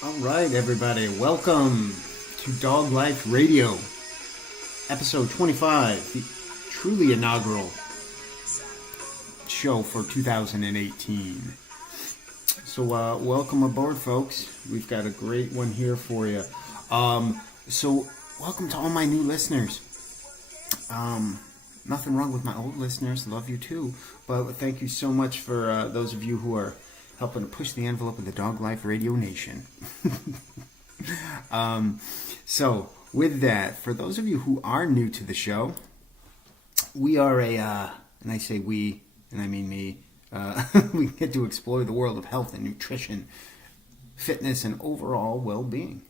All right, everybody, welcome to Dog Life Radio, episode 25, the truly inaugural show for 2018. So, welcome aboard, folks. We've got a great one here for you. So, welcome to all my new listeners. Nothing wrong with my old listeners. Love you too. But thank you so much for those of you who are helping to push the envelope of the Dog Life Radio Nation. So, with that, for those of you who are new to the show, we are and I say we, and I mean me, we get to explore the world of health and nutrition, fitness, and overall well-being.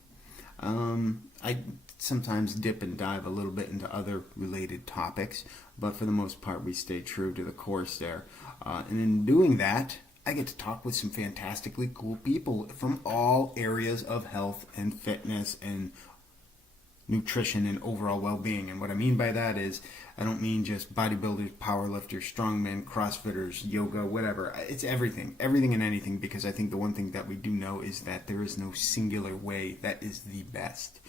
I sometimes dip and dive a little bit into other related topics, but for the most part, we stay true to the course there. And in doing that, I get to talk with some fantastically cool people from all areas of health and fitness and nutrition and overall well-being. And what I mean by that is I don't mean just bodybuilders, powerlifters, strongmen, crossfitters, yoga, whatever. It's everything and anything, because I think the one thing that we do know is that there is no singular way that is the best.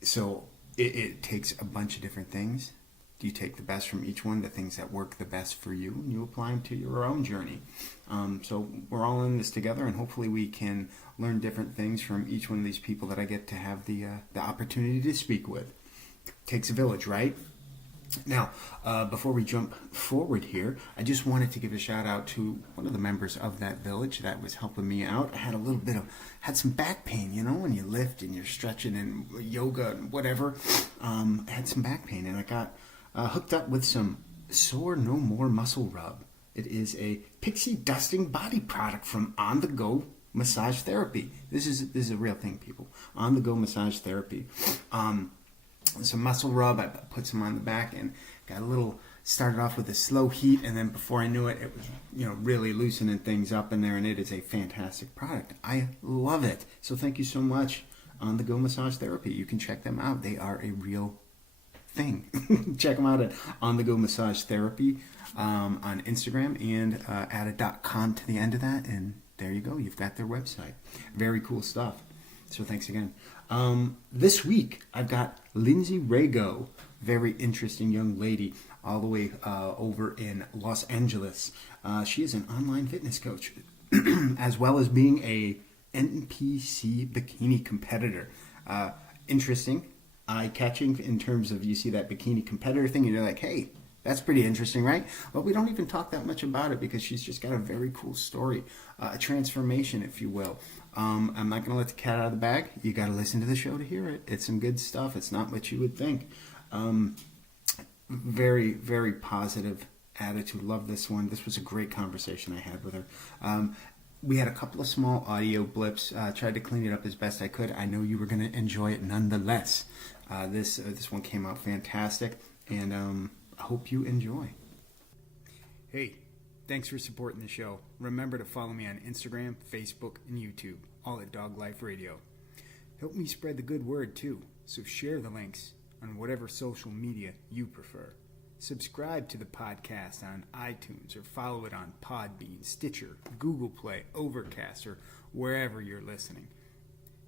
So it takes a bunch of different things. You take the best from each one, the things that work the best for you, and you apply them to your own journey. So we're all in this together, and hopefully we can learn different things from each one of these people that I get to have the opportunity to speak with. Takes a village, right? Now, before we jump forward here, I just wanted to give a shout out to one of the members of that village that was helping me out. I had had some back pain, when you lift and you're stretching and yoga and whatever. I had some back pain, and I got hooked up with some Sore No More Muscle Rub. It is a pixie dusting body product from On The Go Massage Therapy. This is a real thing, people. On The Go Massage Therapy. Some muscle rub. I put some on the back and got started off with a slow heat, and then before I knew it, it was really loosening things up in there, and it is a fantastic product. I love it. So thank you so much, On The Go Massage Therapy. You can check them out. They are a real thing. Check them out at On The Go Massage Therapy on Instagram, and add a .com to the end of that, and there you go. You've got their website. Very cool stuff. So thanks again. This week I've got Lindsey Rago, very interesting young lady, all the way over in Los Angeles. She is an online fitness coach, as well as being a NPC Bikini Competitor. Interesting. Eye-catching in terms of, you see that bikini competitor thing and you're like, hey, that's pretty interesting, right? Well, we don't even talk that much about it because she's just got a very cool story, a transformation, if you will. I'm not going to let the cat out of the bag. You got to listen to the show to hear it. It's some good stuff. It's not what you would think. Very, very positive attitude. Love this one. This was a great conversation I had with her. We had a couple of small audio blips. Tried to clean it up as best I could. I know you were going to enjoy it nonetheless. This one came out fantastic, and I hope you enjoy. Hey, thanks for supporting the show. Remember to follow me on Instagram, Facebook, and YouTube, all at Dog Life Radio. Help me spread the good word too, so share the links on whatever social media you prefer. Subscribe to the podcast on iTunes, or follow it on Podbean, Stitcher, Google Play, Overcast, or wherever you're listening.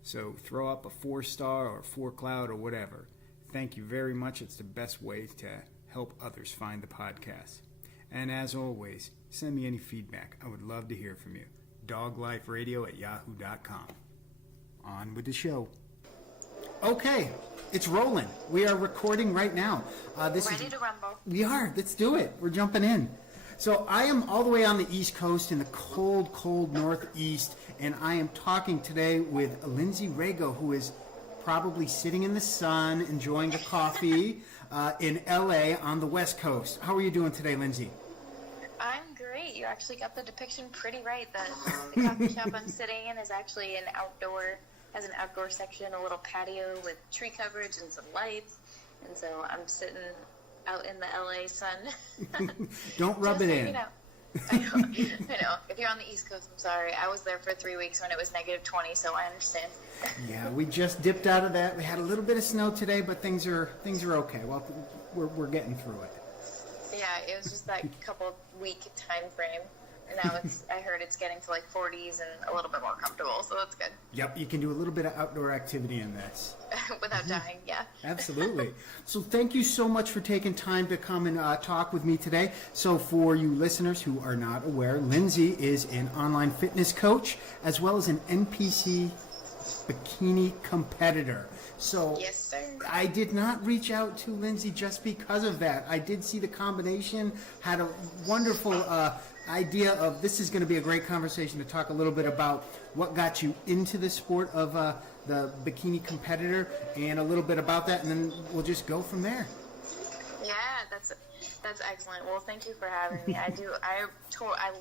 So throw up a 4-star or 4-cloud or whatever. Thank you very much. It's the best way to help others find the podcast. And as always, send me any feedback. I would love to hear from you. dogliferadio@yahoo.com. On with the show. Okay, it's rolling. We are recording right now. Ready to rumble. We are. Let's do it. We're jumping in. So I am all the way on the East Coast in the cold, cold Northeast, and I am talking today with Lindsey Rago, who is probably sitting in the sun, enjoying a coffee in LA on the West Coast. How are you doing today, Lindsey? I'm great. You actually got the depiction pretty right. The coffee shop I'm sitting in is actually has an outdoor section, a little patio with tree coverage and some lights. And so I'm sitting out in the LA sun. Don't rub it in. I know. If you're on the East Coast, I'm sorry. I was there for 3 weeks when it was negative 20, so I understand. Yeah, we just dipped out of that. We had a little bit of snow today, but things are okay. Well, we're getting through it. Yeah, it was just that couple week time frame. now I heard it's getting to like 40s and a little bit more comfortable, so that's good. Yep, you can do a little bit of outdoor activity in this. Without dying, yeah. Absolutely. So thank you so much for taking time to come and talk with me today. So for you listeners who are not aware, Lindsey is an online fitness coach as well as an NPC Bikini Competitor. So Yes, sir. I did not reach out to Lindsey just because of that. I did see the combination, had a wonderful idea of this is going to be a great conversation to talk a little bit about what got you into the sport of the Bikini Competitor and a little bit about that, and then we'll just go from there. Yeah, that's excellent. Well, thank you for having me. I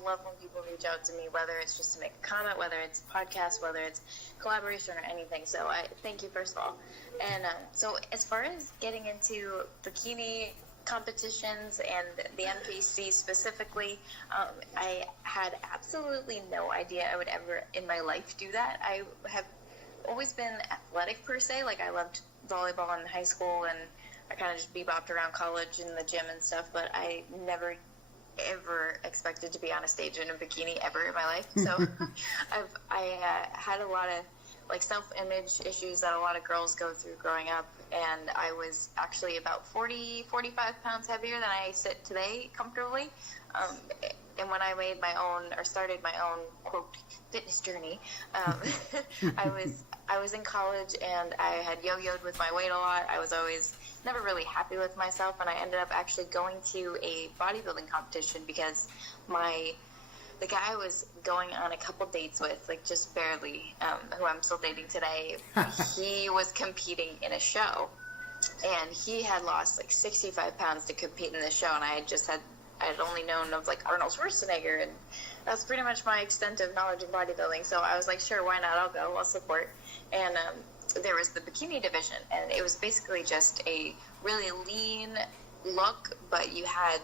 love when people reach out to me, whether it's just to make a comment, whether it's a podcast, whether it's collaboration or anything. So I thank you first of all. And so as far as getting into bikini competitions and the NPC specifically, I had absolutely no idea I would ever in my life do that. I have always been athletic per se. Like I loved volleyball in high school, and I kind of just bebopped around college in the gym and stuff, but I never ever expected to be on a stage in a bikini ever in my life. So I had a lot of like self-image issues that a lot of girls go through growing up, and I was actually about 45 pounds heavier than I sit today comfortably. And when I made my own, or started my own, quote, fitness journey, I was in college and I had yo-yoed with my weight a lot. I was always never really happy with myself, and I ended up actually going to a bodybuilding competition because the guy I was going on a couple dates with, like just barely, who I'm still dating today, he was competing in a show, and he had lost like 65 pounds to compete in this show, and I had only known of like Arnold Schwarzenegger, and that's pretty much my extent of knowledge in bodybuilding. So I was like, sure, why not? I'll go, I'll support. And there was the bikini division, and it was basically just a really lean look, but you had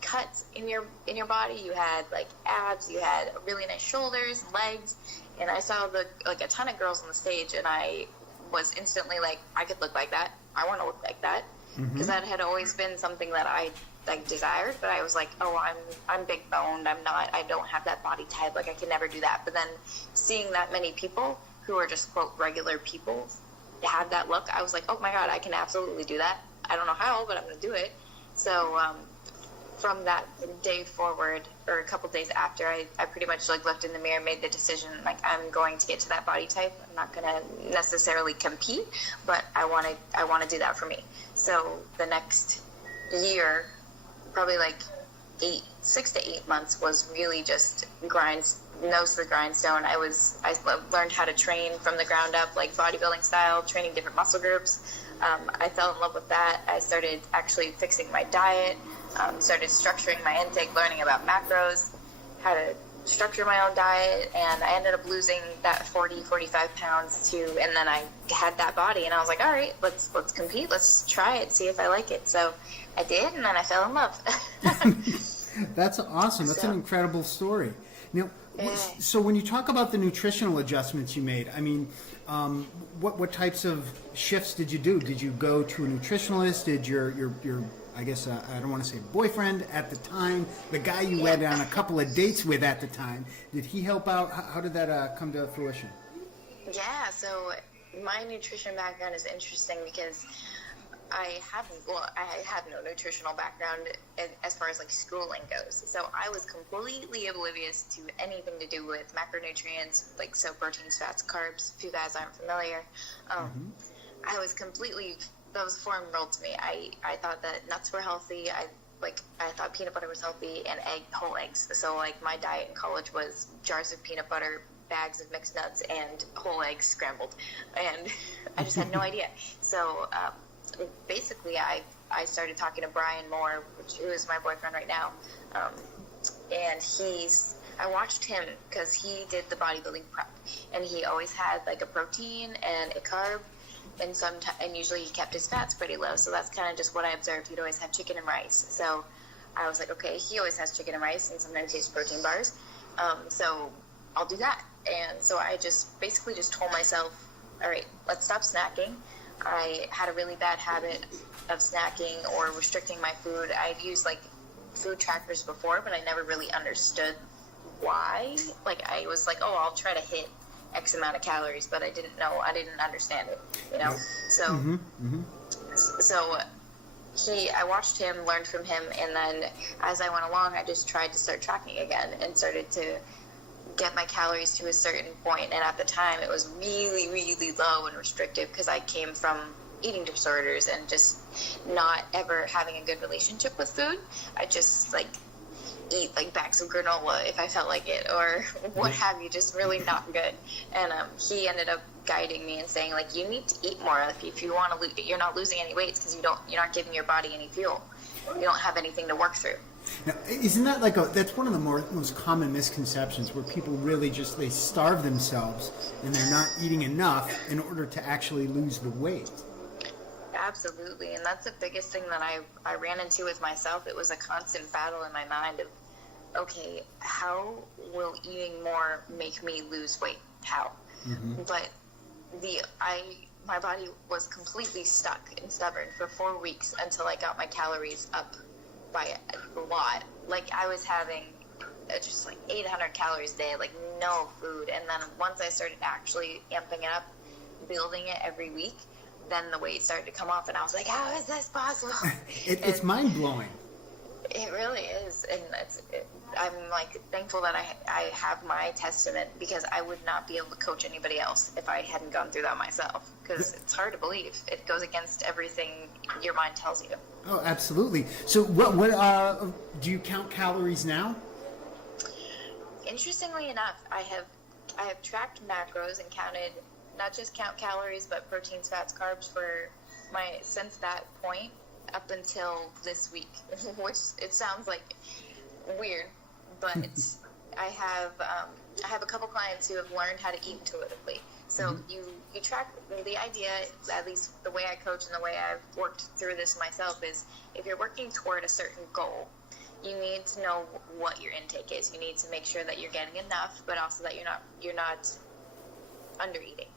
cuts in your body, you had like abs, you had really nice shoulders, legs, and I saw a ton of girls on the stage, and I was instantly like, I could look like that. I want to look like that, because that had always been something that I like desired, but I was like, oh, I'm big boned, I don't have that body type, like I can never do that. But then seeing that many people who are just quote regular people have that look, I was like, oh my god, I can absolutely do that. I don't know how, but I'm going to do it. So from that day forward, or a couple days after, I pretty much like looked in the mirror, made the decision, like I'm going to get to that body type. I'm not going to necessarily compete, but I want to do that for me. So the next year, probably like 6 to 8 months, was really just nose to the grindstone. I learned how to train from the ground up, like bodybuilding style, training different muscle groups. I fell in love with that. I started actually fixing my diet, started structuring my intake, learning about macros, how to structure my own diet, and I ended up losing that 45 pounds too, and then I had that body, and I was like, all right, let's compete, let's try it, see if I like it. So I did, and then I fell in love. That's awesome. That's an incredible story. Now, so when you talk about the nutritional adjustments you made, I mean, what types of shifts did you do? Did you go to a nutritionalist? Did your I guess I don't want to say boyfriend at the time, the guy you went on a couple of dates with at the time, did he help out? How did that come to fruition? Yeah, so my nutrition background is interesting because I have no nutritional background as far as like schooling goes. So I was completely oblivious to anything to do with macronutrients, like so proteins, fats, carbs. If you guys aren't familiar, I was that was foreign world to me. I thought that nuts were healthy. I thought peanut butter was healthy, and whole eggs. So like my diet in college was jars of peanut butter, bags of mixed nuts, and whole eggs scrambled, and I just had no idea. So basically I started talking to Brian Moore, who is my boyfriend right now, and I watched him because he did the bodybuilding prep, and he always had like a protein and a carb, and usually he kept his fats pretty low. So that's kind of just what I observed. He'd always have chicken and rice. So I was like, okay, he always has chicken and rice, and sometimes he has protein bars. So I'll do that. And so I basically told myself, all right, let's stop snacking. I had a really bad habit of snacking or restricting my food. I'd used like food trackers before, but I never really understood why. Like, I was like, oh, I'll try to hit X amount of calories, but I didn't understand it, you know? So, so I watched him, learned from him, and then as I went along, I just tried to start tracking again and started to get my calories to a certain point. And at the time, it was really, really low and restrictive because I came from eating disorders and just not ever having a good relationship with food. I just like eat like bags of granola if I felt like it, or what have you, just really not good. And he ended up guiding me and saying, like, you need to eat more if you want to you're not losing any weight because you're not giving your body any fuel. You don't have anything to work through. Now, isn't that that's one of the most common misconceptions, where people really just, they starve themselves and they're not eating enough in order to actually lose the weight? Absolutely, and that's the biggest thing that I ran into with myself. It was a constant battle in my mind of, okay, how will eating more make me lose weight? How? But my body was completely stuck and stubborn for 4 weeks until I got my calories up by a lot. Like, I was having just like 800 calories a day, like no food. And then once I started actually amping it up, building it every week, then the weight started to come off, and I was like, how is this possible? It's mind-blowing. It really is. And I'm like thankful that I have my testament, because I would not be able to coach anybody else if I hadn't gone through that myself, because it's hard to believe. It goes against everything your mind tells you. Oh, absolutely. So what do you count calories now? Interestingly enough, I have tracked macros and counted, not just count calories, but proteins, fats, carbs since that point up until this week, which it sounds like weird, but I have a couple clients who have learned how to eat intuitively. So you track. The idea, at least the way I coach and the way I've worked through this myself, is if you're working toward a certain goal, you need to know what your intake is. You need to make sure that you're getting enough, but also that you're not under eating.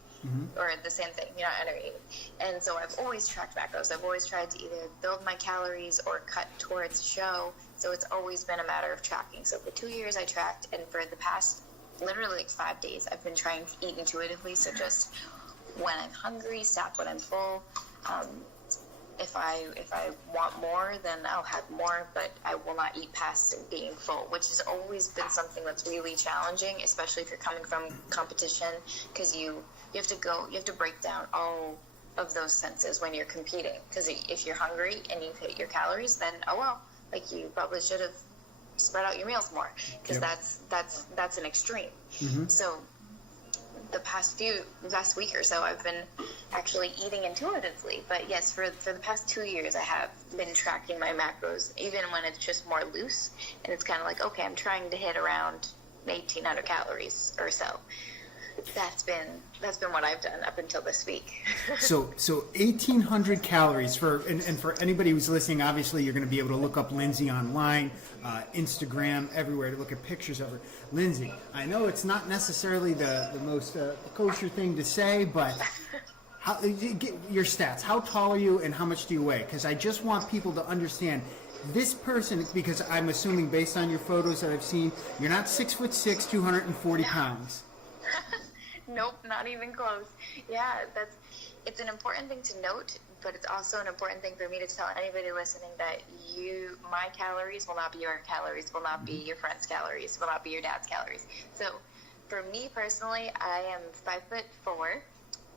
Or the same thing, you're not under eating. And so I've always tracked macros. I've always tried to either build my calories or cut towards show. So it's always been a matter of tracking. So for 2 years I tracked, and for the past literally like 5 days I've been trying to eat intuitively. So just when I'm hungry, stop when I'm full. If I want more, then I'll have more, but I will not eat past being full, which has always been something that's really challenging, especially if you're coming from competition, because you have to break down all of those senses when you're competing. Because if you're hungry and you've hit your calories, then like you probably should have spread out your meals more, because that's an extreme. So the past week or so, I've been actually eating intuitively. But yes, for the past 2 years, I have been tracking my macros, even when it's just more loose. And it's kind of like, okay, I'm trying to hit around 1,800 calories or so. That's been what I've done up until this week. So 1,800 calories for anybody who's listening. Obviously, you're going to be able to look up Lindsey online, Instagram, everywhere, to look at pictures of her. Lindsey, I know it's not necessarily the most kosher thing to say, but your stats. How tall are you, and how much do you weigh? Because I just want people to understand this person, because I'm assuming based on your photos that I've seen, you're not 6'6", 240 pounds. Nope, not even close. Yeah, it's an important thing to note, but it's also an important thing for me to tell anybody listening that my calories will not be your calories, will not be your friend's calories, will not be your dad's calories. So for me personally, I am 5'4".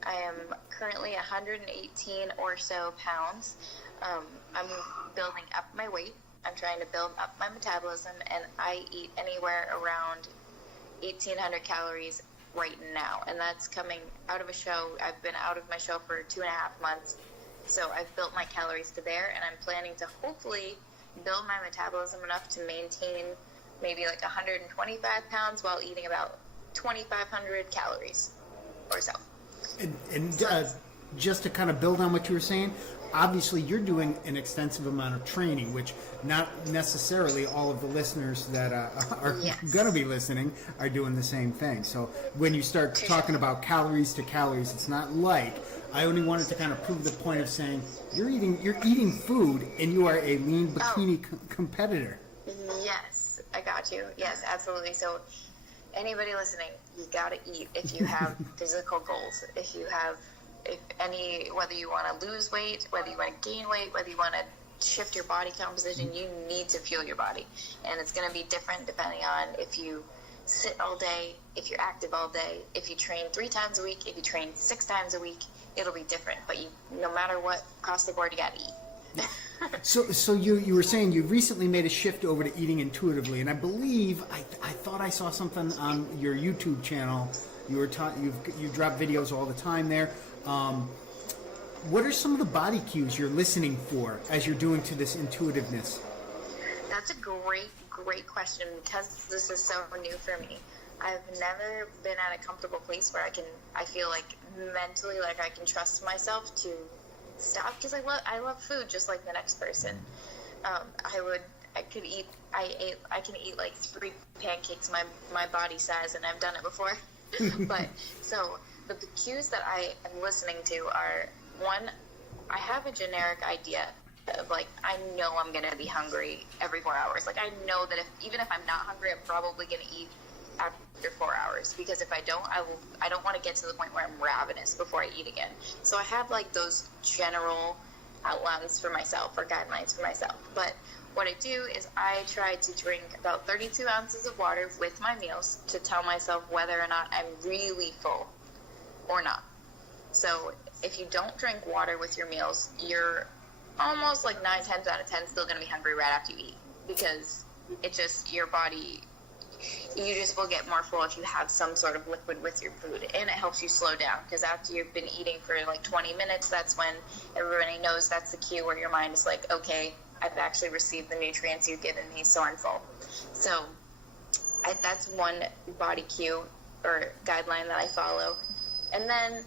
I am currently 118 or so pounds. I'm building up my weight. I'm trying to build up my metabolism, and I eat anywhere around 1,800 calories right now, and that's coming out of a show. I've been out of my show for 2.5 months, so I've built my calories to there, and I'm planning to hopefully build my metabolism enough to maintain maybe like 125 pounds while eating about 2,500 calories or so. And just to kind of build on what you were saying, obviously you're doing an extensive amount of training, which not necessarily all of the listeners that are going to be listening are doing the same thing. So when you start talking about calories to calories, it's not like, I only wanted to kind of prove the point of saying you're eating food, and you are a lean bikini competitor. Yes, I got you. Yes, absolutely. So anybody listening, you gotta eat if you have physical goals. Whether you want to lose weight, whether you want to gain weight, whether you want to shift your body composition, you need to fuel your body. And it's going to be different depending on if you sit all day, if you're active all day, if you train 3 times a week, if you train 6 times a week, it'll be different. But no matter what, across the board, you gotta eat. So you were saying you recently made a shift over to eating intuitively, and I believe I thought I saw something on your YouTube channel. You drop videos all the time there. What are some of the body cues you're listening for as you're doing to this intuitiveness? That's a great question, because this is so new for me. I've never been at a comfortable place where I feel like mentally like I can trust myself to stop, because I love food just like the next person. I can eat like 3 pancakes my body size, and I've done it before. But the cues that I am listening to are, one, I have a generic idea of like, I know I'm gonna be hungry every 4 hours. Like, I know that even if I'm not hungry, I'm probably gonna eat after 4 hours, because if I don't, I don't want to get to the point where I'm ravenous before I eat again. So I have like those general outlines for myself, or guidelines for myself. But what I do is I try to drink about 32 ounces of water with my meals to tell myself whether or not I'm really full or not. So if you don't drink water with your meals, you're almost like 9 times out of 10 still going to be hungry right after you eat, because it just, your body, you just will get more full if you have some sort of liquid with your food. And it helps you slow down, because after you've been eating for like 20 minutes, that's when everybody knows that's the cue where your mind is like, okay, I've actually received the nutrients you've given me, so I'm full. So that's one body cue or guideline that I follow. And then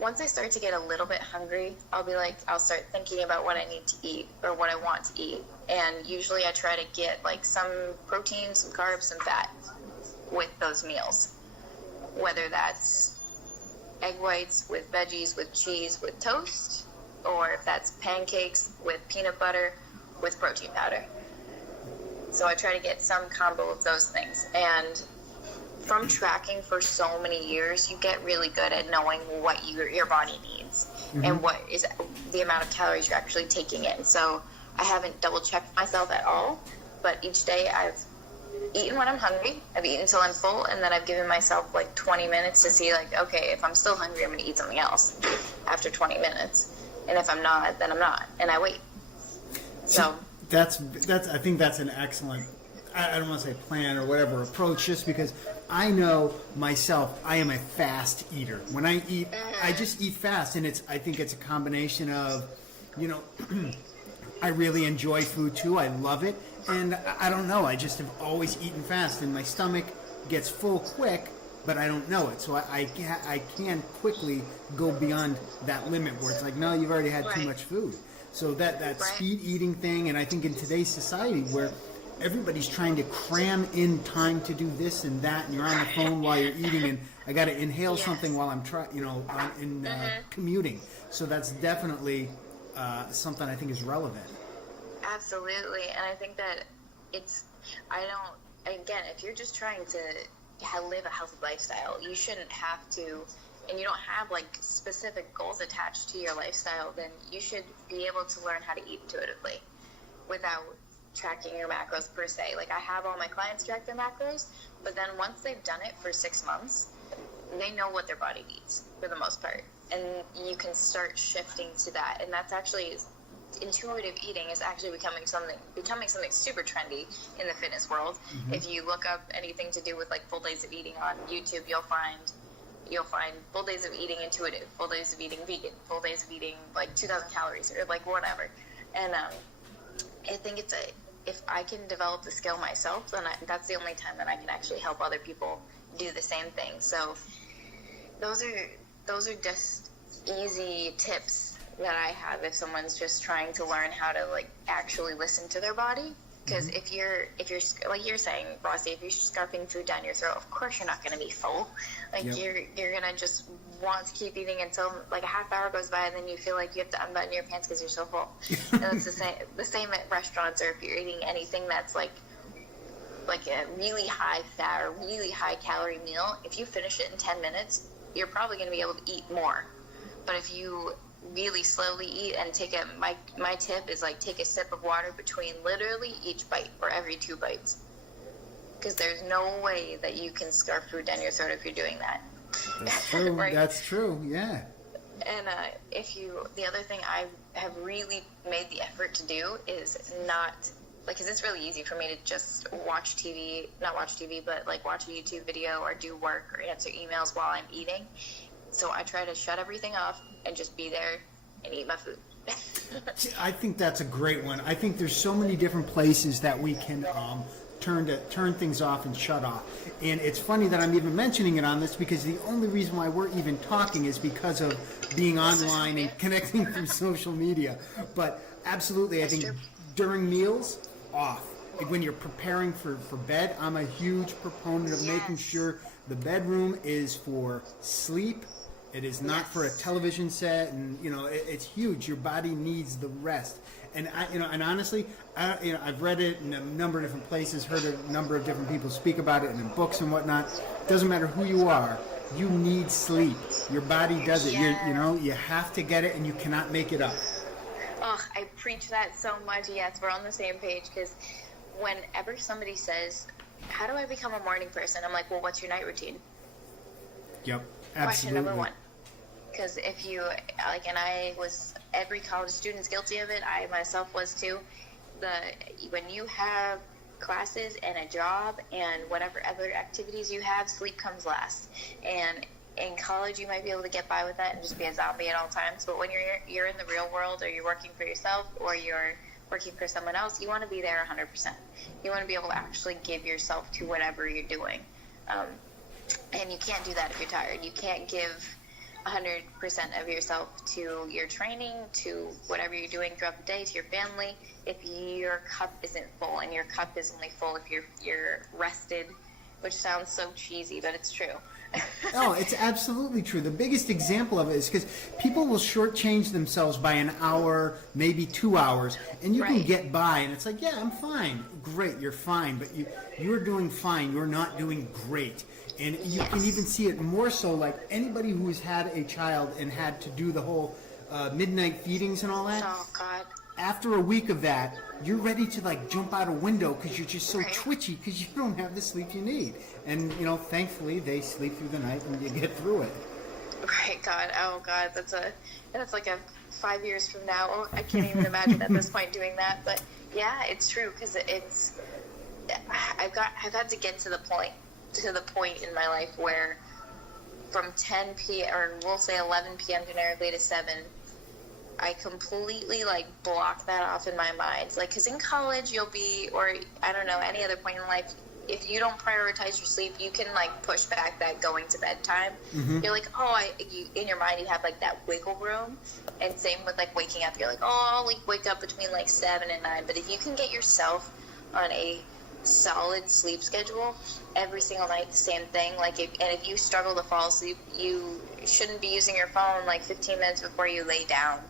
once I start to get a little bit hungry, I'll start thinking about what I need to eat or what I want to eat. And usually I try to get like some protein, some carbs, some fat with those meals. Whether that's egg whites with veggies, with cheese, with toast, or if that's pancakes with peanut butter with protein powder. So I try to get some combo of those things. And from tracking for so many years, you get really good at knowing what your body needs, mm-hmm. and what is the amount of calories you're actually taking in. So I haven't double checked myself at all, but each day I've eaten when I'm hungry, I've eaten until I'm full, and then I've given myself like 20 minutes to see like, okay, if I'm still hungry, I'm going to eat something else after 20 minutes. And if I'm not, then I'm not, and I wait. So that's I think that's an excellent, I don't want to say plan or whatever approach, just because I know myself, I am a fast eater. When I eat, I just eat fast, and I think it's a combination of, I really enjoy food too. I love it, and I don't know, I just have always eaten fast, and my stomach gets full quick, but I don't know it. So I can quickly go beyond that limit where it's like, no, you've already had too much food. So that speed eating thing, and I think in today's society where everybody's trying to cram in time to do this and that, and you're on the phone while you're eating, and I got to inhale something while I'm commuting. So that's definitely something I think is relevant. Absolutely, and I think that if you're just trying to live a healthy lifestyle, you shouldn't have to, and you don't have like specific goals attached to your lifestyle, then you should be able to learn how to eat intuitively without tracking your macros per se. Like, I have all my clients track their macros, but then once they've done it for 6 months, they know what their body needs for the most part, and you can start shifting to that. And that's actually, intuitive eating is actually becoming something super trendy in the fitness world. Mm-hmm. If you look up anything to do with like full days of eating on YouTube, you'll find full days of eating intuitive, full days of eating vegan, full days of eating like 2,000 calories or like whatever. And I think if I can develop the skill myself, then that's the only time that I can actually help other people do the same thing. So those are just easy tips that I have if someone's just trying to learn how to like actually listen to their body. Because if you're like you're saying, Rossi, if you're scarfing food down your throat, of course you're not going to be full. Like, you're going to just want to keep eating until like a half hour goes by, and then you feel like you have to unbutton your pants because you're so full. And it's the same at restaurants, or if you're eating anything that's like like a really high fat or really high calorie meal, if you finish it in 10 minutes, you're probably going to be able to eat more. But if you really slowly eat and my tip is like take a sip of water between literally each bite or every 2 bites. Because there's no way that you can scarf food down your throat if you're doing that. That's true. Right? That's true. Yeah. And the other thing I have really made the effort to do is not, like, because it's really easy for me to just not watch TV, but like watch a YouTube video or do work or answer emails while I'm eating. So I try to shut everything off and just be there and eat my food. I think that's a great one. I think there's so many different places that we can turn things off and shut off. And it's funny that I'm even mentioning it on this, because the only reason why we're even talking is because of being online and connecting through social media. But absolutely, I think during meals, off. Like when you're preparing for bed, I'm a huge proponent of making sure the bedroom is for sleep. It is not for a television set, and it's huge. Your body needs the rest. And and honestly, I've read it in a number of different places, heard a number of different people speak about it, and in books and whatnot. Doesn't matter who you are, you need sleep. Your body does it. You have to get it, and you cannot make it up. Oh, I preach that so much. Yes, we're on the same page, because whenever somebody says, "How do I become a morning person?" I'm like, "Well, what's your night routine?" Yep, absolutely. Question number 1. Because if you, and every college student's guilty of it, I myself was too, when you have classes and a job and whatever other activities you have, sleep comes last. And in college, you might be able to get by with that and just be a zombie at all times. But when you're in the real world, or you're working for yourself, or you're working for someone else, you want to be there 100%. You want to be able to actually give yourself to whatever you're doing. And you can't do that if you're tired. You can't give 100% of yourself to your training, to whatever you're doing throughout the day, to your family, if your cup isn't full. And your cup is only full if you're rested, which sounds so cheesy, but it's true. No, it's absolutely true. The biggest example of it is because people will shortchange themselves by an hour, maybe 2 hours, and you can get by, and it's like, yeah, I'm fine. Great, you're fine, but you're doing fine. You're not doing great. And you can even see it more so, like anybody who's had a child and had to do the whole midnight feedings and all that. Oh, God. After a week of that, you're ready to like jump out a window because you're just so twitchy because you don't have the sleep you need. And thankfully they sleep through the night and you get through it. Right, God. Oh, God. That's like a 5 years from now. Oh, I can't even imagine at this point doing that. But yeah, it's true, because I've had to get to the point in my life where from 10 p.m. or we'll say 11 p.m. generically to 7, I completely like block that off in my mind. Like, because in college you'll be, or I don't know, any other point in life, if you don't prioritize your sleep, you can like push back that going to bed time. Mm-hmm. You're like, in your mind you have like that wiggle room. And same with like waking up. You're like, I'll like wake up between like 7 and 9. But if you can get yourself on a solid sleep schedule every single night, the same thing, if you struggle to fall asleep, you shouldn't be using your phone like 15 minutes before you lay down.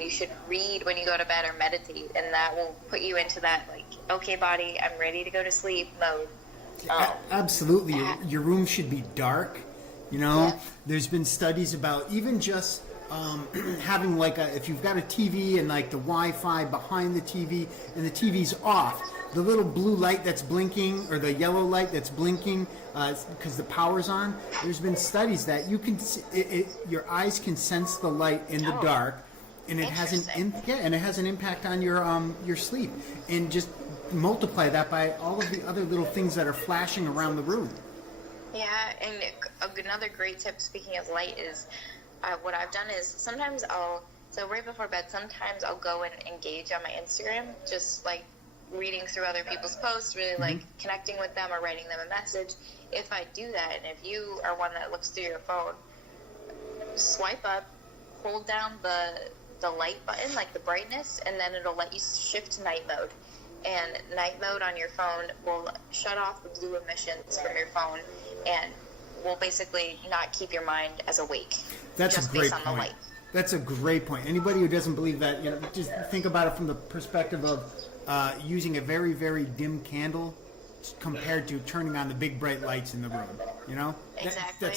You should read when you go to bed or meditate, and that will put you into that like, okay, body, I'm ready to go to sleep mode. Absolutely. Your room should be dark. There's been studies about even just having like if you've got a TV and like the Wi-Fi behind the TV and the TV's off, the little blue light that's blinking or the yellow light that's blinking because the power's on. There's been studies that you can your eyes can sense the light in the dark, and it has an impact on your sleep. And just multiply that by all of the other little things that are flashing around the room. Yeah, and another great tip, speaking of light, is what I've done is sometimes right before bed, sometimes I'll go and engage on my Instagram, just like reading through other people's posts, really like connecting with them or writing them a message. If I do that, and if you are one that looks through your phone, swipe up, hold down the light button, like the brightness, and then it'll let you shift to night mode. And night mode on your phone will shut off the blue emissions from your phone and will basically not keep your mind as awake. That's just a great based on point. the light. That's a great point. Anybody who doesn't believe that, just think about it from the perspective of using a very, very dim candle compared to turning on the big bright lights in the room. You know, Exactly.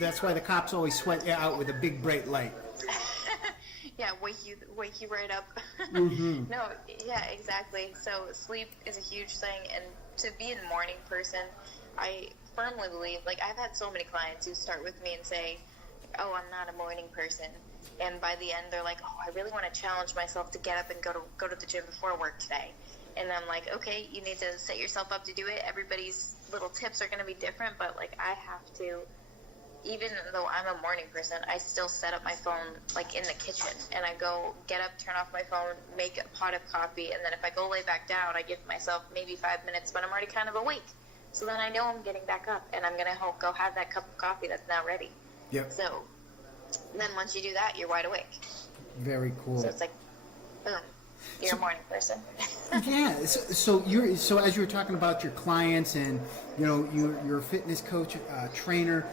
That's why the cops always sweat you out with a big bright light. Yeah, wake you right up. Mm-hmm. No, yeah, exactly. So sleep is a huge thing, and to be a morning person, I firmly believe, like, I've had so many clients who start with me and say, oh, I'm not a morning person, and by the end they're like, oh, I really want to challenge myself to get up and go to the gym before work today. And I'm like, okay, you need to set yourself up to do it. Everybody's little tips are going to be different, but like, I have to, even though I'm a morning person, I still set up my phone like in the kitchen, and I go get up, turn off my phone, make a pot of coffee, and then if I go lay back down, I give myself maybe 5 minutes, but I'm already kind of awake. So then I know I'm getting back up, and I'm gonna go have that cup of coffee that's now ready. Yep. So then once you do that, you're wide awake. Very cool. So it's like, boom, you're a morning person. Yeah. So as you were talking about your clients and you're a fitness coach, trainer.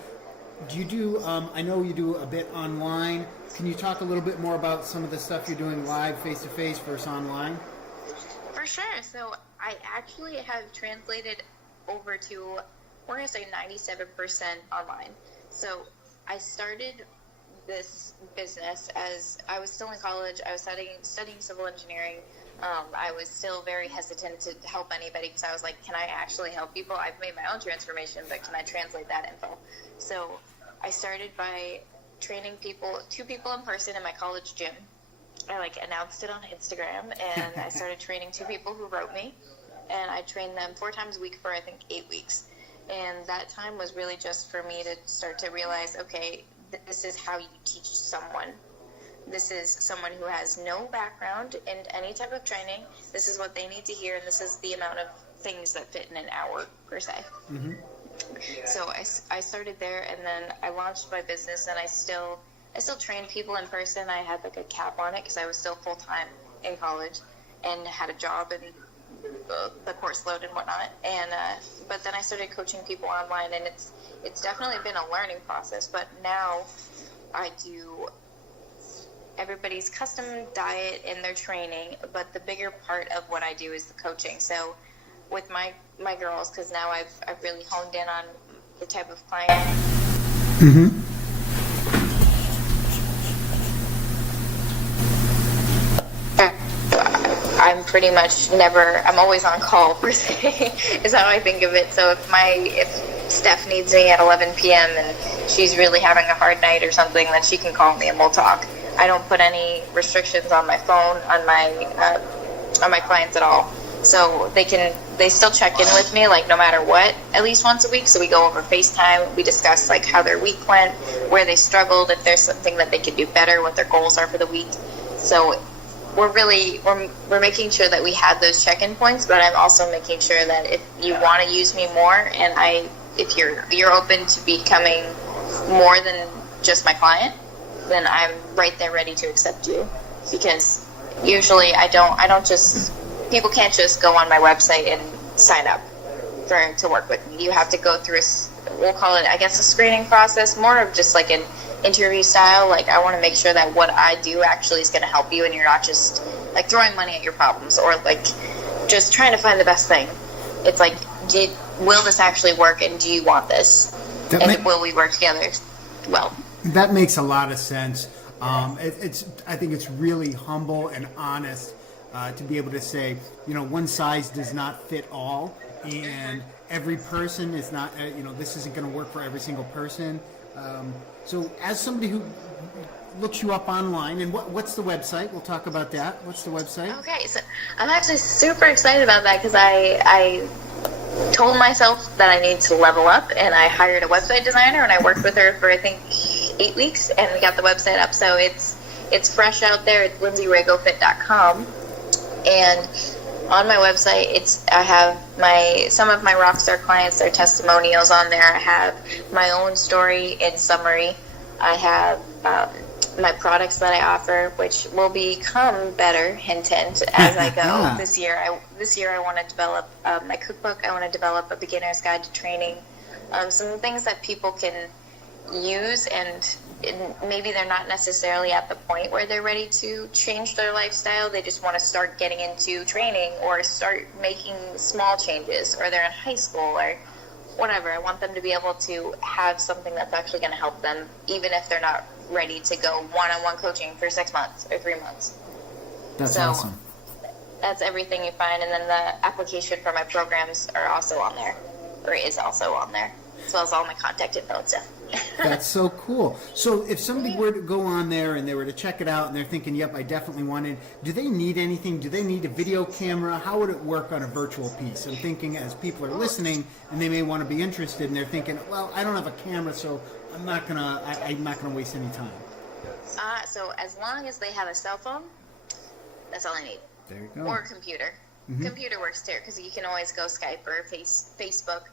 Do you do? I know you do a bit online. Can you talk a little bit more about some of the stuff you're doing live, face to face versus online? For sure. So I actually have translated over to, we're gonna say 97% online. So I started this business as I was still in college. I was studying civil engineering. I was still very hesitant to help anybody because I was like, can I actually help people? I've made my own transformation, but can I translate that info? So I started by training two people in person in my college gym. I announced it on Instagram, and I started training 2 people who wrote me, and I trained them 4 times a week for I think 8 weeks. And that time was really just for me to start to realize, okay, this is how you teach someone. This is someone who has no background in any type of training. This is what they need to hear, and this is the amount of things that fit in an hour, per se. Mm-hmm. So I started there, and then I launched my business, and I still train people in person. I had like a cap on it because I was still full-time in college and had a job and the course load and whatnot. And but then I started coaching people online, and it's definitely been a learning process. But now I do everybody's custom diet and their training, but the bigger part of what I do is the coaching. So with my girls, because now I've really honed in on the type of client. Mm-hmm. I'm pretty much I'm always on call, per se, is how I think of it. So if Steph needs me at 11 p.m. and she's really having a hard night or something, then she can call me and we'll talk. I don't put any restrictions on my phone, on my clients at all. So they still check in with me, like, no matter what, at least once a week. So we go over FaceTime, we discuss like how their week went, where they struggled, if there's something that they could do better, what their goals are for the week. So we're making sure that we have those check-in points, but I'm also making sure that if you want to use me more, and if you're open to becoming more than just my client, then I'm right there ready to accept you. Because usually people can't just go on my website and sign up to work with me. You have to go through we'll call it, I guess, a screening process, more of just like an interview style. Like, I want to make sure that what I do actually is going to help you, and you're not just like throwing money at your problems or like just trying to find the best thing. It's like, will this actually work, and do you want this? Will we work together well? That makes a lot of sense. I think it's really humble and honest to be able to say, one size does not fit all, and every person is not, this isn't going to work for every single person. So as somebody who looks you up online, and what's the website? We'll talk about that. What's the website? Okay, so I'm actually super excited about that because I told myself that I needed to level up, and I hired a website designer, and I worked with her for I think 8 weeks, and we got the website up. So it's fresh out there. It's lindseyragofit.com, and on my website, I have some of my rockstar clients, their testimonials on there. I have my own story in summary. I have my products that I offer, which will become better, hint, hint, as I go. This year I want to develop my cookbook. I want to develop a beginner's guide to training. Some things that people can use and maybe they're not necessarily at the point where they're ready to change their lifestyle. They just want to start getting into training or start making small changes, or they're in high school or whatever. I want them to be able to have something that's actually going to help them, even if they're not ready to go one-on-one coaching for 6 months or 3 months. That's awesome. That's everything you find. And then the application for my programs are also on there, or is also on there, as well as all my contact info and stuff. That's so cool. So if somebody were to go on there and they were to check it out and they're thinking, yep, I definitely want it, do they need anything? Do they need a video camera? How would it work on a virtual piece? I'm thinking as people are listening and they may want to be interested and they're thinking, well, I don't have a camera, so I'm not gonna waste any time. So as long as they have a cell phone, that's all I need. There you go. Or a computer. Mm-hmm. Computer works too, because you can always go Skype or Facebook.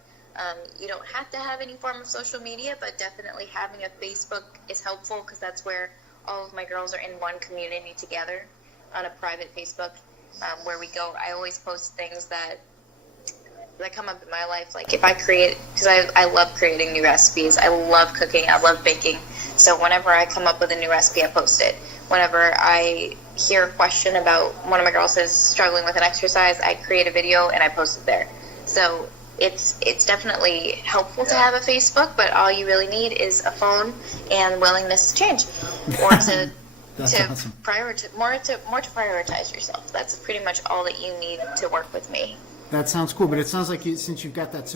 You don't have to have any form of social media, but definitely having a Facebook is helpful, because that's where all of my girls are in one community together on a private Facebook, where we go. I always post things that come up in my life, like if I create, because I love creating new recipes. I love cooking. I love baking. So whenever I come up with a new recipe, I post it. Whenever I hear a question about one of my girls is struggling with an exercise, I create a video and I post it there. So it's definitely helpful to have a Facebook, but all you really need is a phone and willingness to change, or to awesome. prioritize yourself. That's pretty much all that you need to work with me. That sounds cool, but it sounds like since you've got that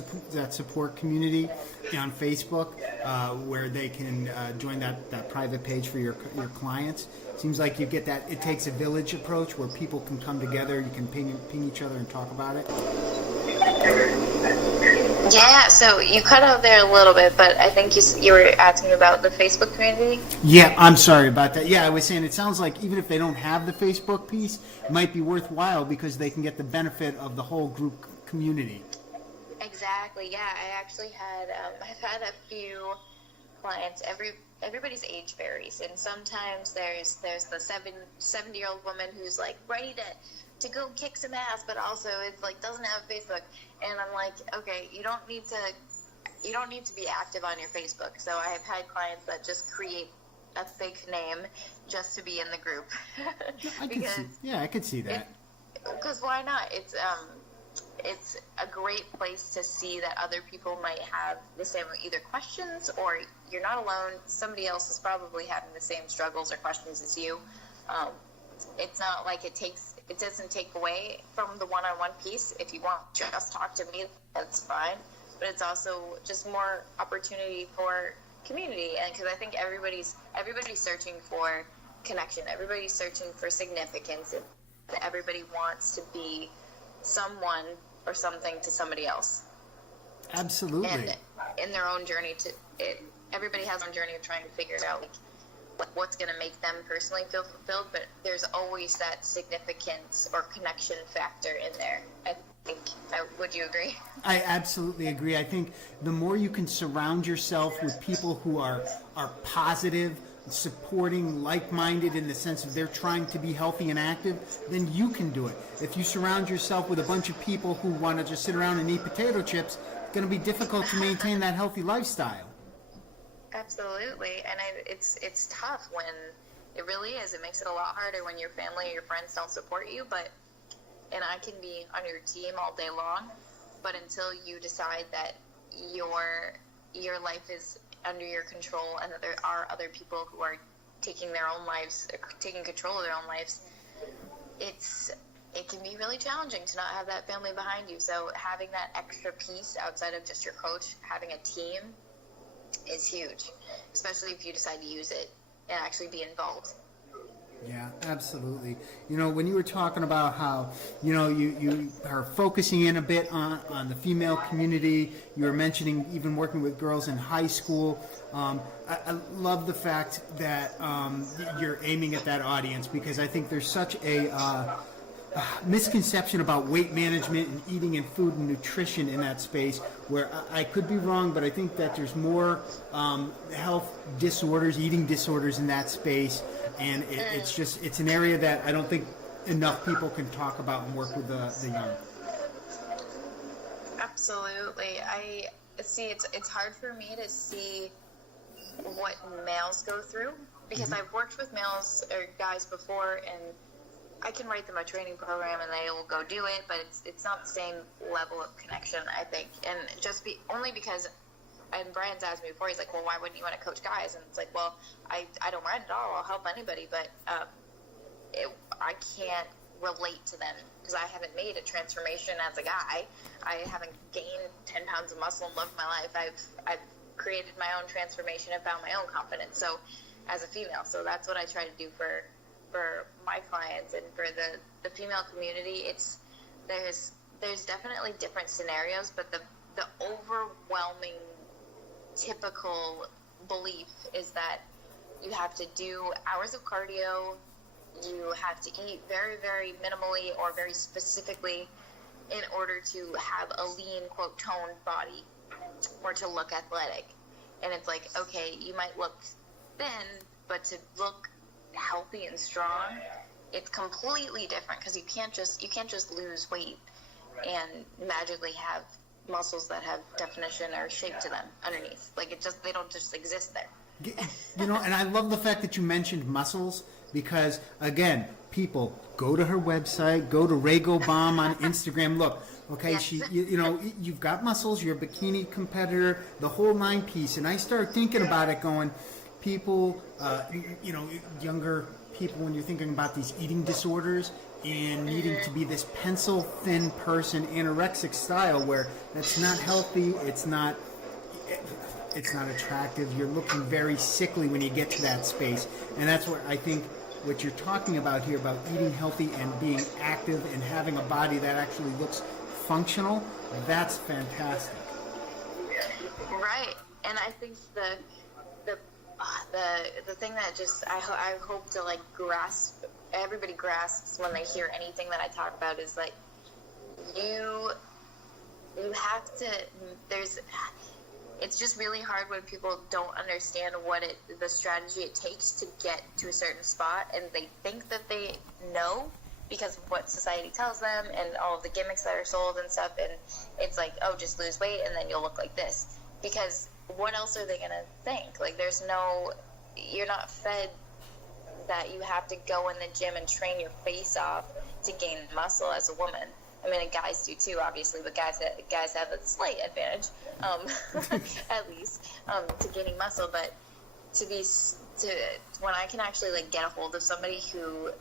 support community on Facebook, where they can join that private page for your clients, seems like you get that it takes a village approach where people can come together, you can ping each other and talk about it. Yeah, so you cut out there a little bit, but I think you were asking about the Facebook community? Yeah, I'm sorry about that. Yeah, I was saying it sounds like even if they don't have the Facebook piece, it might be worthwhile because they can get the benefit of the whole group community. Exactly, yeah. I actually I've had a few clients. Everybody's age varies, and sometimes there's the 70-year-old woman who's like ready to go kick some ass, but also it's like doesn't have Facebook. And I'm like, okay, you don't need to be active on your Facebook. So I have had clients that just create a fake name just to be in the group. I could see that. Because why not? It's a great place to see that other people might have the same either questions, or you're not alone. Somebody else is probably having the same struggles or questions as you. It's not like it doesn't take away from the one-on-one piece. If you want to just talk to me, that's fine. But it's also just more opportunity for community, and because I think everybody's searching for connection. Everybody's searching for significance. Everybody wants to be someone or something to somebody else. Absolutely. And in their own journey everybody has their own journey of trying to figure out like what's going to make them personally feel fulfilled, but there's always that significance or connection factor in there. Would you agree? I absolutely agree. I think the more you can surround yourself with people who are positive, supporting, like-minded in the sense of they're trying to be healthy and active, then you can do it. If you surround yourself with a bunch of people who want to just sit around and eat potato chips, it's going to be difficult to maintain that healthy lifestyle. Absolutely, and it's tough when it really is. It makes it a lot harder when your family or your friends don't support you, and I can be on your team all day long, but until you decide that your life is under your control and that there are other people who are taking control of their own lives, it can be really challenging to not have that family behind you. So having that extra piece outside of just your coach, having a team, is huge, especially if you decide to use it and actually be involved. Yeah, absolutely. When you were talking about how, you are focusing in a bit on the female community, you were mentioning even working with girls in high school. I love the fact that you're aiming at that audience, because I think there's such a misconception about weight management and eating and food and nutrition in that space, where I could be wrong, but I think that there's more health disorders, eating disorders in that space, and it's an area that I don't think enough people can talk about and work with the young. Absolutely. I see it's hard for me to see what males go through, because I've worked with males or guys before, and I can write them a training program and they will go do it, but it's not the same level of connection, I think. And only because, and Brian's asked me before, he's like, well, why wouldn't you want to coach guys? And it's like, well, I don't mind at all. I'll help anybody, but I can't relate to them because I haven't made a transformation as a guy. I haven't gained 10 pounds of muscle and loved my life. I've created my own transformation and found my own confidence. So as a female, so that's what I try to do for my clients and for the female community. There's definitely different scenarios, but the overwhelming typical belief is that you have to do hours of cardio, you have to eat very, very minimally or very specifically in order to have a lean, quote, toned body or to look athletic. And it's like, okay, you might look thin, but to look healthy and strong, it's completely different, because you can't just lose weight and magically have muscles that have definition or shape to them underneath. Like, they don't just exist there. You know, and I love the fact that you mentioned muscles, because again, people, go to her website, go to Rago Bomb on Instagram. Look, okay, Yes. you've got muscles, you're a bikini competitor, the whole 9-piece. And I start thinking about it going, people, younger people, when you're thinking about these eating disorders and needing to be this pencil thin person, anorexic style, where that's not healthy, it's not attractive, you're looking very sickly when you get to that space. And that's what I think what you're talking about here, about eating healthy and being active and having a body that actually looks functional, that's fantastic. Right. And I think the thing that just I hope to like everybody grasps when they hear anything that I talk about is like you have to, it's just really hard when people don't understand the strategy it takes to get to a certain spot, and they think that they know because of what society tells them and all of the gimmicks that are sold and stuff, and it's like, oh, just lose weight and then you'll look like this. Because what else are they going to think? Like, you're not fed that you have to go in the gym and train your face off to gain muscle as a woman. I mean, and guys do too, obviously, but guys have a slight advantage, at least, to gaining muscle. But when I can actually like get a hold of somebody who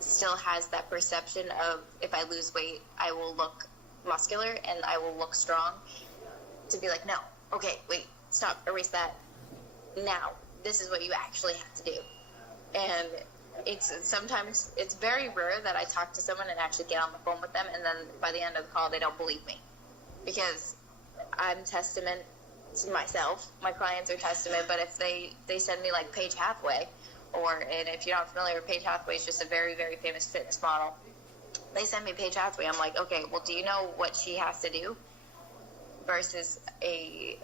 still has that perception of, if I lose weight, I will look muscular and I will look strong, to be like, no, okay, wait, stop, erase that. Now, this is what you actually have to do. And sometimes it's very rare that I talk to someone and actually get on the phone with them, and then by the end of the call, they don't believe me, because I'm testament to myself. My clients are testament, but if they send me like Paige Hathaway, and if you're not familiar with Paige Hathaway, it's just a very, very famous fitness model. They send me Paige Hathaway. I'm like, okay, well, do you know what she has to do versus a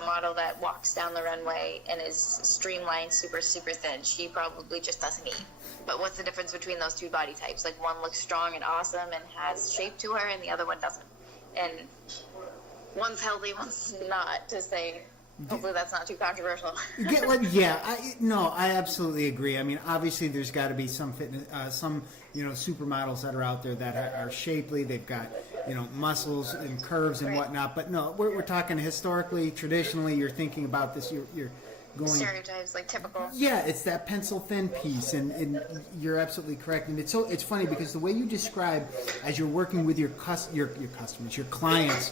model that walks down the runway and is streamlined, super, super thin? She probably just doesn't eat. But what's the difference between those two body types? Like, one looks strong and awesome and has shape to her, and the other one doesn't. And one's healthy, one's not, to say. Hopefully that's not too controversial. I absolutely agree. I mean, obviously there's got to be some fitness, some supermodels that are out there that are shapely. They've got muscles and curves and whatnot. But no, we're talking historically, traditionally. You're thinking about this. You're going stereotypes, like typical. Yeah, it's that pencil thin piece, and you're absolutely correct. And it's funny because the way you describe as you're working with your customers, your clients,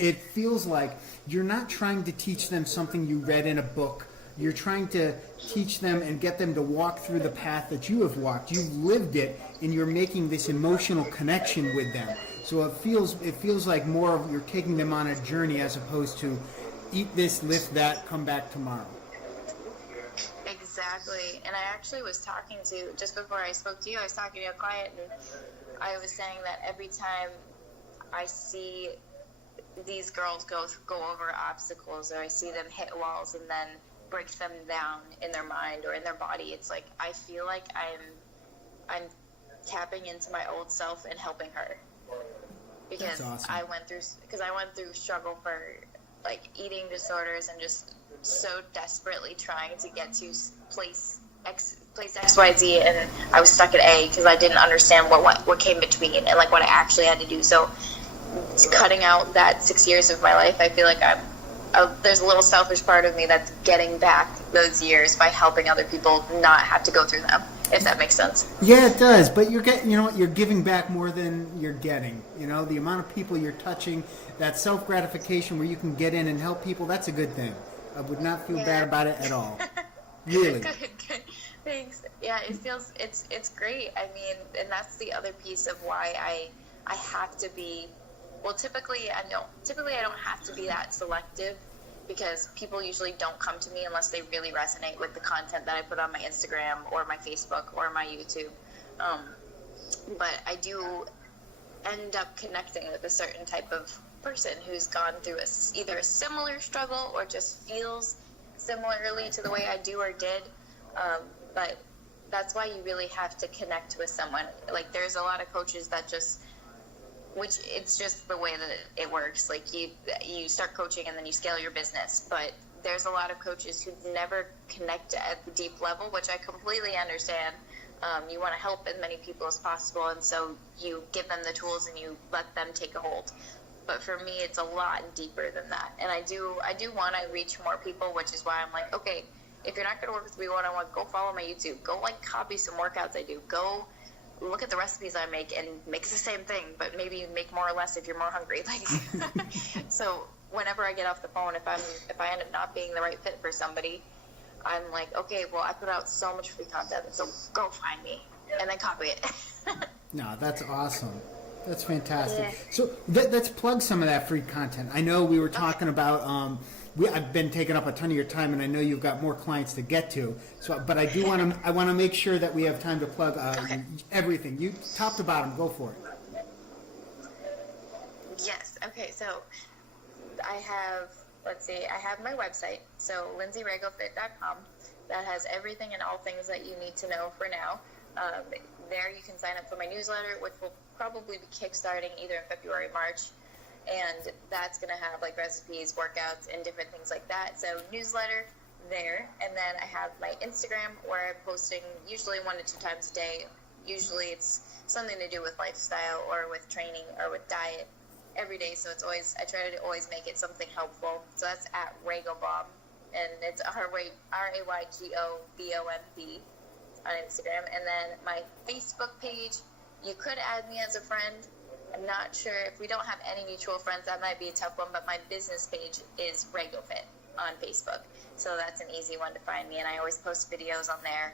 it feels like you're not trying to teach them something you read in a book. You're trying to teach them and get them to walk through the path that you have walked. You've lived it, and you're making this emotional connection with them. So it feels like more of you're taking them on a journey as opposed to eat this, lift that, come back tomorrow. Exactly. And I actually was talking to, just before I spoke to you, I was talking to a client, and I was saying that every time I see these girls go over obstacles, or I see them hit walls and then break them down in their mind or in their body, it's like I feel like I'm tapping into my old self and helping her, because That's awesome. I went through struggle for like eating disorders and just so desperately trying to get to place XYZ, and I was stuck at A because I didn't understand what came between and like what I actually had to do. So cutting out that 6 years of my life, I feel like there's a little selfish part of me that's getting back those years by helping other people not have to go through them, if that makes sense. Yeah, it does. But you're getting, you're giving back more than you're getting. The amount of people you're touching, that self-gratification where you can get in and help people, that's a good thing. I would not feel bad about it at all. Really. Good. Thanks. Yeah, it's great. I mean, and that's the other piece of why I have to be, well, typically I don't have to be that selective, because people usually don't come to me unless they really resonate with the content that I put on my Instagram or my Facebook or my YouTube. But I do end up connecting with a certain type of person who's gone through either a similar struggle or just feels similarly to the way I do or did. But that's why you really have to connect with someone. Like, there's a lot of coaches that which it's just the way that it works. Like, you start coaching and then you scale your business. But there's a lot of coaches who never connect at the deep level, which I completely understand. You want to help as many people as possible, and so you give them the tools and you let them take a hold. But for me, it's a lot deeper than that. And I do want to reach more people, which is why I'm like, okay, if you're not going to work with me one-on-one, go follow my YouTube. Go, copy some workouts I do. Go look at the recipes I make and make the same thing, but maybe make more or less if you're more hungry. So whenever I get off the phone, if I end up not being the right fit for somebody, I'm like, okay, well, I put out so much free content, so go find me and then copy it. No, that's awesome. That's fantastic. Yeah. So let's plug some of that free content. I know we were talking about, I've been taking up a ton of your time, and I know you've got more clients to get to. So, but I want to make sure that we have time to plug everything. You top to bottom, go for it. Yes. Okay. So I have my website. So lindseyRagoFit.com. That has everything and all things that you need to know for now. There you can sign up for my newsletter, which will probably be kickstarting either in February or March. And that's going to have recipes, workouts, and different things like that. So newsletter there. And then I have my Instagram, where I'm posting usually 1 to 2 times a day. Usually it's something to do with lifestyle or with training or with diet every day. So it's always, I try to always make it something helpful. So that's at RagoBomb. And it's RAYGOBOMB on Instagram. And then my Facebook page, you could add me as a friend. I'm not sure if we don't have any mutual friends, that might be a tough one, but my business page is RagoFit on Facebook. So that's an easy one to find me, and I always post videos on there,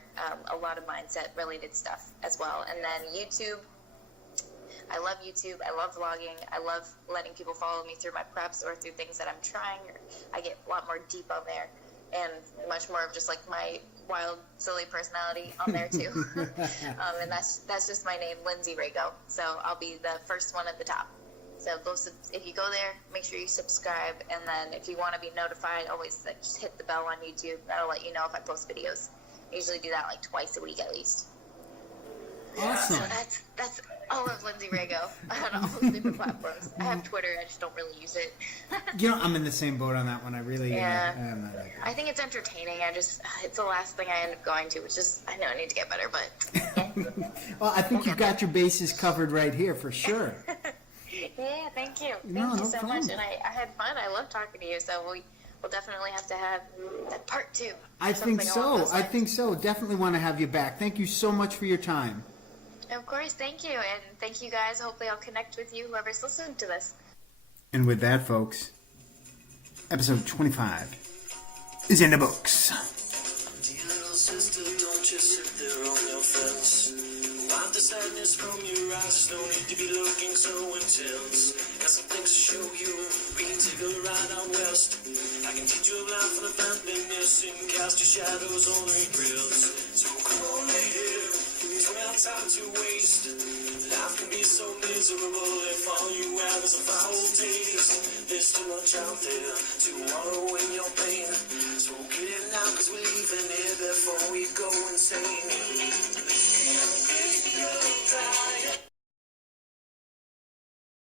a lot of mindset related stuff as well. And then YouTube, I love YouTube. I love vlogging. I love letting people follow me through my preps or through things that I'm trying. I get a lot more deep on there, and much more of just my wild, silly personality on there too. And that's just my name, Lindsey Rago. So I'll be the first one at the top. So if you go there, make sure you subscribe, and then if you want to be notified, always just hit the bell on YouTube. That'll let you know if I post videos. I usually do that twice a week at least. Awesome. So that's all of Lindsey Rago on all the different platforms. I have Twitter, I just don't really use it. I'm in the same boat on that one. I really am not. I think it's entertaining. It's the last thing I end up going to, which is, I know I need to get better, but yeah. Well, I think you've got your bases covered right here for sure. Yeah, thank you. No Thank you so problem. much. And I had fun. I love talking to you. So we'll definitely have to have that part 2. I think so. Definitely want to have you back. Thank you so much for your time. Of course, thank you. And thank you guys. Hopefully I'll connect with you, whoever's listening to this. And with that, folks, episode 25 is in the books. Dear little sister, don't just sit there on your fence. Wipe the sadness from your eyes, no need to be looking so intense. Got some things to show you, we can take a ride out west. I can teach you a line from the family and cast your shadows on regrets. So come on, lady, don't have time to waste. Life can be so miserable if all you have is a foul taste. There's too much out there to wallow